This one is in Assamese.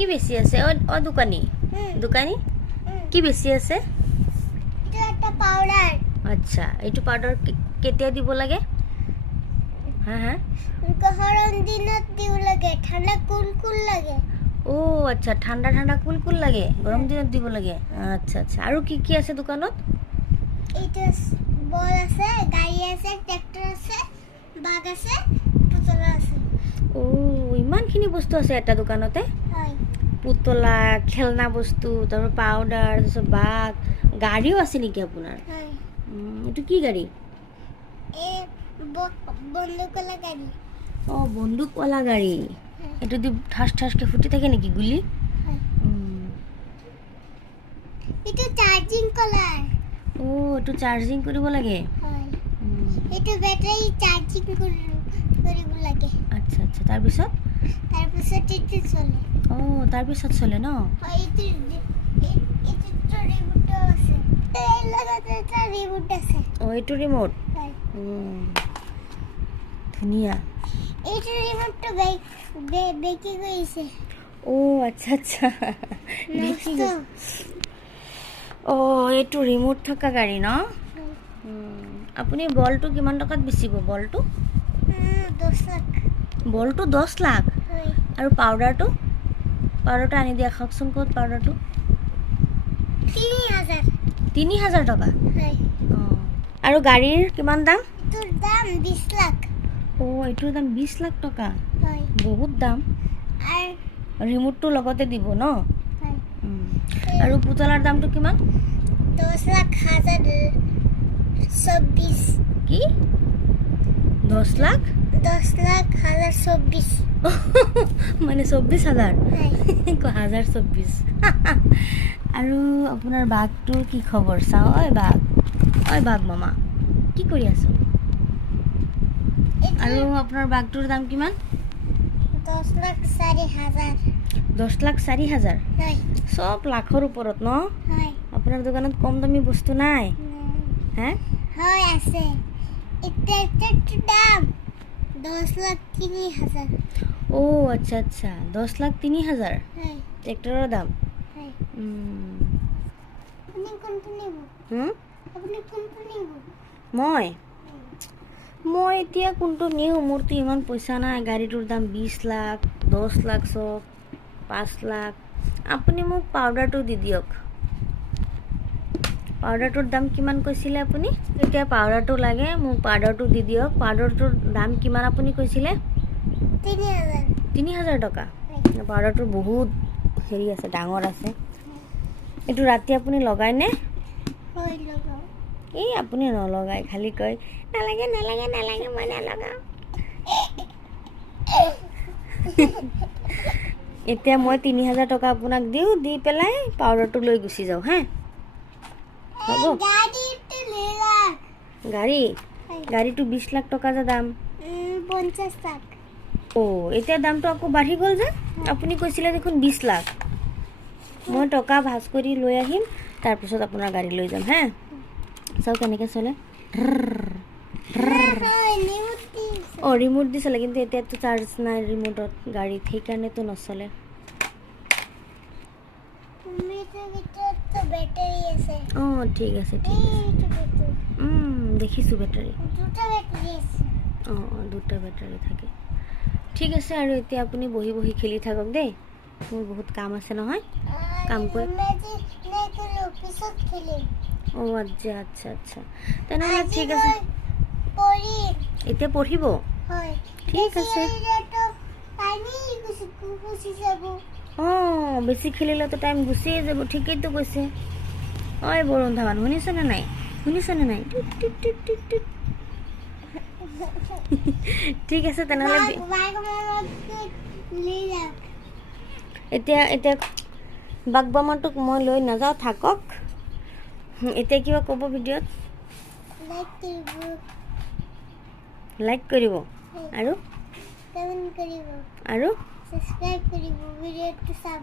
কি বেছি আছে ও দোকানী দোকানী কি বেছি আছে এটা একটা পাউডার আচ্ছা এইটো পাউডার কেতিয়া দিব লাগে হ্যাঁ হ্যাঁ গরম দিনত দিব লাগে ঠান্ডা কুলকুল লাগে ও আচ্ছা ঠান্ডা ঠান্ডা কুলকুল লাগে গরম দিনত দিব লাগে আচ্ছা আচ্ছা আৰু কি কি আছে দোকানত এটা বল আছে গাড়ী আছে ট্ৰেক্টৰ আছে বাগ আছে পুতলা আছে ও ইমানখিনি বস্তু আছে এটা দোকানতে হয় পুতলা খেলনা বস্তু তারপর পাউডার তারপর বাঘ গাড়িও আছে নাকি আপনার হয় এটা কি গাড়ি এ বন্দুকলা গাড়ী ও বন্দুকওয়ালা গাড়ি এটা দি ঠাস ঠাসকে ফুটি থাকে নাকি গুলি এটা চার্জিং কলার ও একটু চার্জিং কৰিব লাগে হয় এটা ব্যাটাৰি চাৰ্জিং কৰিব লাগে আচ্ছা আচ্ছা তাৰপিছত এটা চলে ও তাৰপিছত চলে ন হয় এটা রিমোট আছে এই লাগাতে এটা রিমোট আছে ও এইটো রিমোট হয় ধুনীয়া এটা রিমোটটা বেকি গৈছে ও আচ্ছা আচ্ছা দেখি নষ্ট ও এইটো রিমোট থকা গাড়ী ন আপুনি বলটো কিমান টকাত বেচিব বলটো 10 লাখ বলটো 10 লাখ হয় আৰু পাউডাৰটো আনি দিয়া খাওকচোন ক'ত পাউডাৰটো 3000 টকা হয় আৰু গাড়ীৰ কিমান দাম তোৰ দাম 20 লাখ ও এইটোৰ দাম 20 লাখ টকা হয় বহুত দাম আৰ ৰিমোটটো লগতে দিব ন হয় আৰু পুতলাৰ দামটো কিমান 10 লাখ 1024 কি 10 লাখ 10 লাখ 1024 মানে 24,000 হয় 1024 আৰু আপোনাৰ বাঘটোৰ কি খবৰ চাওঁ ঐ বাঘ মামা কি কৰি আছো আৰু আপোনাৰ বাঘটোৰ দাম কিমান 10 লাখ 4000 10 লাখ 4,000 হয় সব লাখৰ ওপৰত ন হয় আপোনাৰ দোকানত কম দামী বস্তু নাই হ্যাঁ হয় আছে এটা দাম 10 লাখ 3000 ও আচ্ছা আচ্ছা 10 লাখ 30,000 হয় ট্ৰেক্টৰৰ দাম হয় হুম আপনি কোনটো নিব আপনি কোনটো নিব মই এতিয়া কোনটো নিও মোৰতো ইমান পইচা নাই গাড়ীটোৰ দাম 20 লাখ 10 লাখ চব 5 লাখ আপুনি মোক পাউডাৰটো দি দিয়ক পাউডাৰটোৰ দাম কিমান কৈছিলে আপুনি এতিয়া পাউডাৰটো লাগে মোক পাউডাৰটো দি দিয়ক পাউডাৰটোৰ দাম কিমান আপুনি কৈছিলে 3000 টকা পাউডাৰটো বহুত হেৰি আছে ডাঙৰ আছে এইটো ৰাতি আপুনি লগাই নে হয় লগাও এই আপুনি নলগাই খালি কয় নালাগে মই নলগাও এতিয়া মই 3000 টকা আপোনাক দিওঁ দি পেলাই পাউডাৰটো লৈ গুচি যাওঁ হে হ'ব গাড়ীটো 20 লাখ টকা যে দাম 50 লাখ ও এতিয়া দামটো আকৌ বাঢ়ি গ'ল যে আপুনি কৈছিলে দেখোন 20 লাখ মই টকা ভাজ কৰি লৈ আহিম তাৰপিছত আপোনাৰ গাড়ী লৈ যাম হে চাও কেনেকৈ চলে ৰিমোট দি চলে কিন্তু এতিয়া তো চাৰ্জ নাই ৰিমোটত গাড়ীত সেইকাৰণেতো নচলে ঠিক আছে দেখিছোঁ বেটাৰী দুটা বেটাৰী থাকে ঠিক আছে আৰু এতিয়া আপুনি বহি বহি খেলি থাকক দেই মোৰ বহুত কাম আছে নহয় কাম কৰি আচ্ছা আচ্ছা আচ্ছা তেনেহ'লে ঠিক আছে এতিয়া পঢ়িব ঠিক আছে বেছি খেলিলেতো টাইম গুচিয়ে যাব ঠিকেইতো কৈছে ঐ বৰুণ ধাৱান শুনিছনে নাই ঠিক আছে তেনেহ'লে এতিয়া বাঘ বামাটোক মই লৈ নাযাওঁ থাকক এতিয়া কিবা ক'ব ভিডিঅ'ত লাইক কৰিব আৰু কমেন্ট কৰিব আৰু সাবস্ক্ৰাইব কৰিব ভিডিঅ'টো চাব